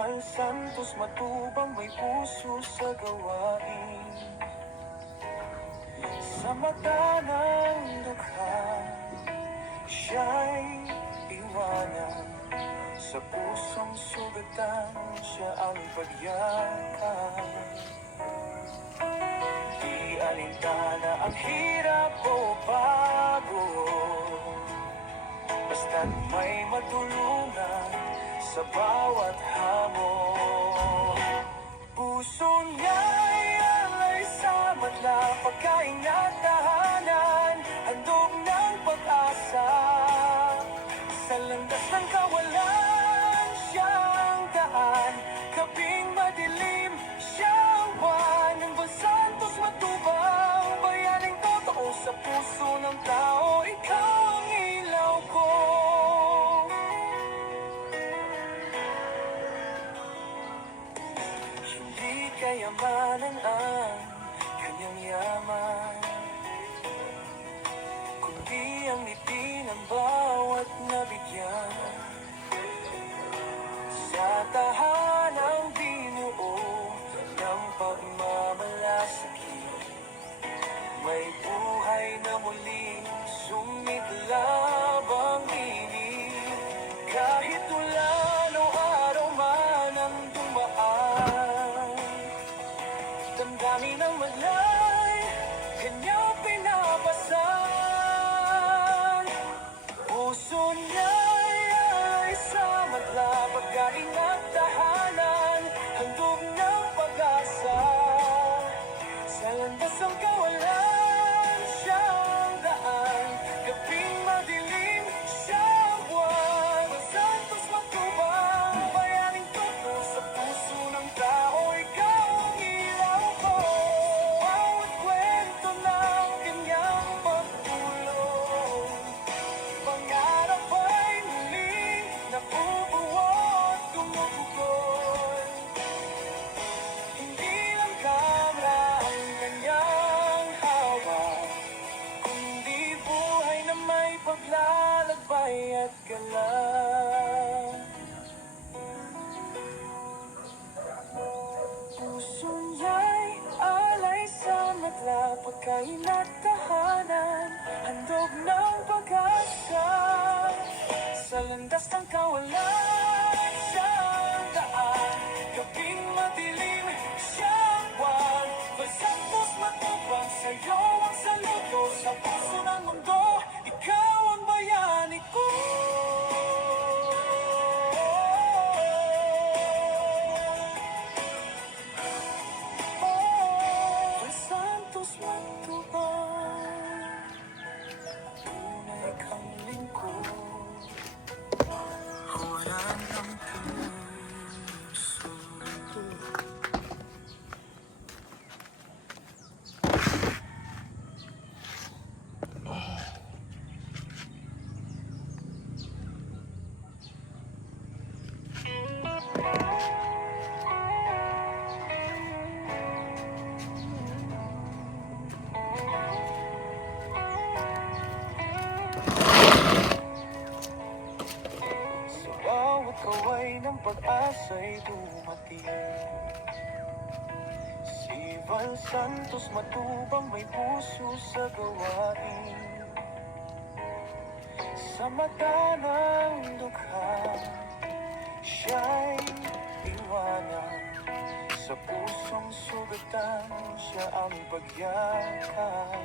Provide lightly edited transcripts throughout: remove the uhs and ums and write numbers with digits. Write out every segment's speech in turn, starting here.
Val Santos matubang, may puso sa gawain. Sa mata ng dukha, siya'y iwanan. Sa pusong sugatan, siya ang pagyakap. Di alintana ang hirap o bago, basta't may matulungan sa bawat hamon. Puso niya'y alay sa madla, pagkain at tahanan, handog ng pag-asa. Sa landas ng kawalan, siyang daan, gabing madilim, siyang buwan. Ng Val Santos matubang, bayaning totoo sa puso ng tao, ikaw ang ilaw ko. Hindi kayamanan ang kanyang yaman, kundi ang ngiti ng bawat nabigyan. Sa tahanang binuo ng pagmamalasakit, may buhay na muling sumiklab ang inig. Kahit ulan o araw man ang dumaan, damdamin ang malay, kanyang pinapasan. Puso niya'y ay sa madla, pagkain at tahanan, handog ng pag-asa. Sa landas ng kawalan, siyang daan, gabing madilim, siyang buwan. Val Santos matubang, bayaning totoo sa puso ng tao, ikaw ang ilaw ko. Bawat kwento ng kanyang pagtulong, pangarap ay muling nabubuo at tumutugol. Hindi lang kamera ang kanyang hawak, kundi buhay na may paglalakbay at galak. Puso niya'y alay sa madla, pagkain at tahanan, handog ng pag-asa. Sa landas ng kawalan, siyang daan, gabing madilim, siyang buwan. Val Santos matubang, sa'yo ang saludo, sa puso ng mundo, ikaw ang bayani ko. Val Santos matubang, tunay kang lingkod, wala ng puso. Sa bawat kaway ng pag-asa'y dumating, si Val Santos matubang, may puso sa gawain. Sa mata ng dukha, siya'y iwanan. Sa pusong sugatan, siya ang pagyakap.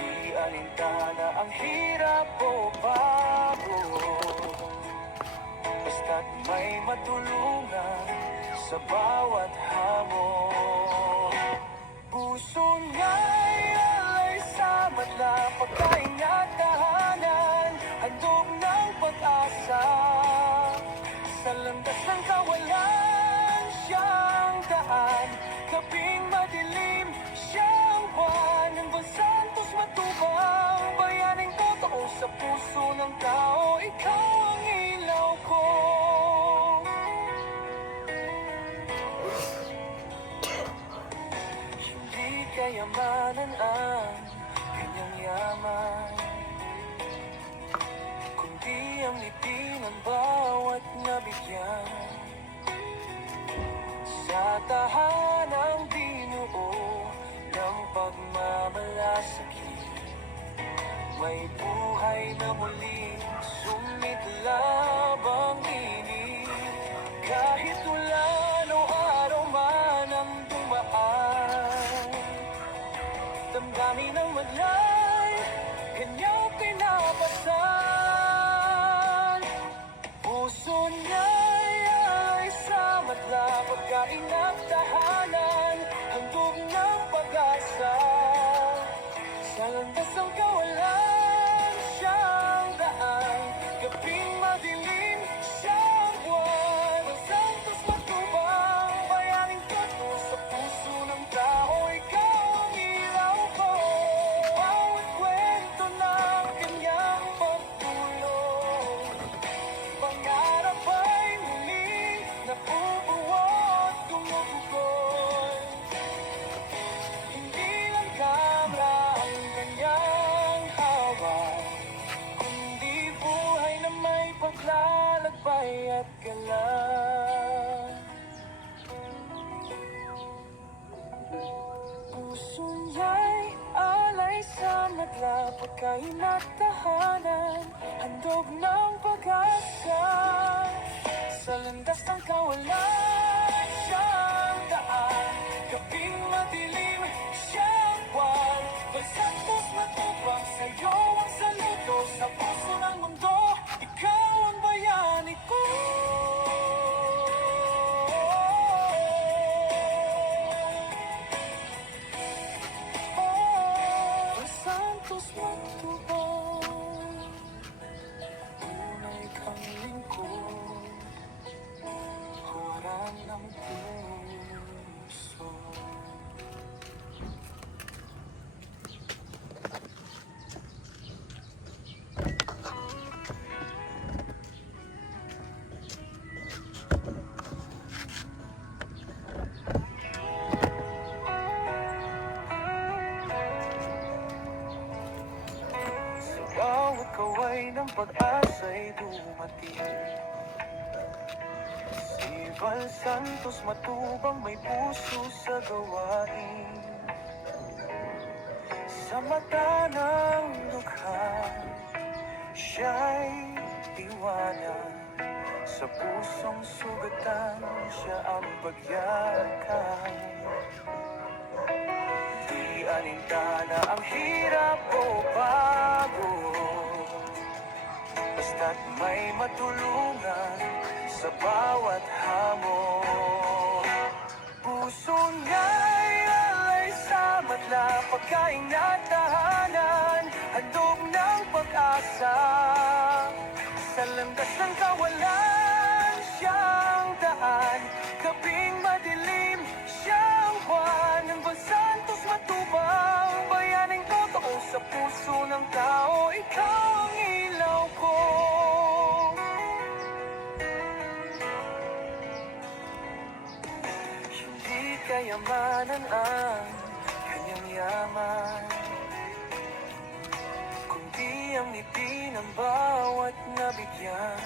Di alintana ang hirap o bago, basta't may matulungan sa bawat hamon. Puso niya'y alay sa madla, pagkain at tahanan, handog ng pag-asa. Sa landas ng kawalan, siyang daan, gabing madilim, siyang buwan. Ng Val Santos matubang, bayaning totoo sa puso ng tao, ikaw ang ilaw ko. Hindi kayamanan ang kanyang yaman, kundi ang ngiti ng bawat nabigyan. tahanang binuo ng pagmamalasakit. May buhay na muling sumiklab ang init. Kahit ulan o araw man ang dumaan, damdamin ng maglay, kanyang pinapasan. Puso niya'y ay sa madla, pagkain at tahanan, handog ng pag-asa. Sa landas ng kawalan, siyang daan, gabing madilim, siyang buwan. Ang santos matubang, bayaning kato sa puso ng tao, ikaw ang ilaw ko. Bawat kwento ng kanyang pagtulong, pangarap ay muling nabubuo at tumutugon. Hindi lang kamera ang kanyang hawak, kundi buhay na may paglalakbay at galang. Puso niya'y alay sa madla, pagkain at tahanan, handog ng pag-asa. Sa landas ng kawalan, siyang daan, gabing madilim, siyang buwan. Pagsantos matubang sa'yo ang saludo, sa puso ng mundo, ikaw ang bayani ko. Santos matubang, tunay kang lingkod, huwaran ng puso. Bawat kaway ng pag-asa'y dumating. Si Val Santos matubang, may puso sa gawain. Sa mata ng dukha, siya'y tiwanan. Sa pusong sugatan, siya ang pagyakap. Di alintana ang hirap o pagod, basta't may matulungan sa bawat hamon. Puso niya'y alay sa madla, pagkain at tahanan, handog ng pag-asa. Sa landas ng kawalan, siyang daan, gabing madilim, siyang buwan. Ang Santos matubang, bayaning totoo sa puso ng tao, ikaw ang ilaw ko. Hindi kayamanan ang kanyang yaman, kundi ang ngiti ng bawat nabigyan.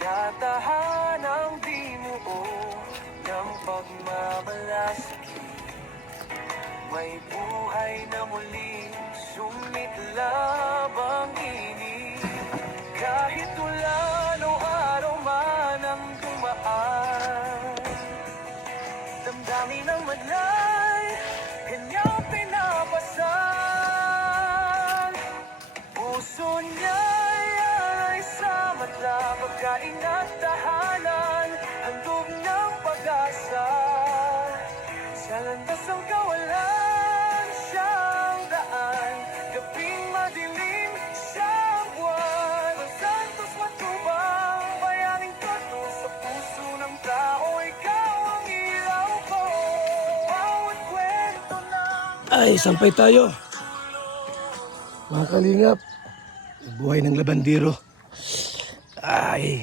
Sa tahanang binuo ng pagmamalasakit, may buhay na muling sumiklab ang init. Kahit ulan o araw man ang dumaan, damdamin ng madlay, kanyang pinapasan. Puso niya'y ay sa madla, pagkain at tahanan, handog ng pag-asa. Sa landas ng kawalan, siyang daan, gabing madilim, siyang buwan. Ang Santos matubang, bayaning todo sa puso ng tao, ikaw ang ilaw ko. Bawat kwento ng Ay, sampay tayo. Mga kalingap, buhay ng labandero. Ay,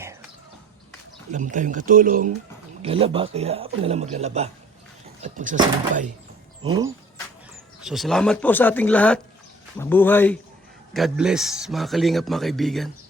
alam tayong katulong, maglalaba, kaya ako na lang maglalaba at magsasampay. So, salamat po sa ating lahat. Mabuhay. God bless, mga kalingap, mga kaibigan.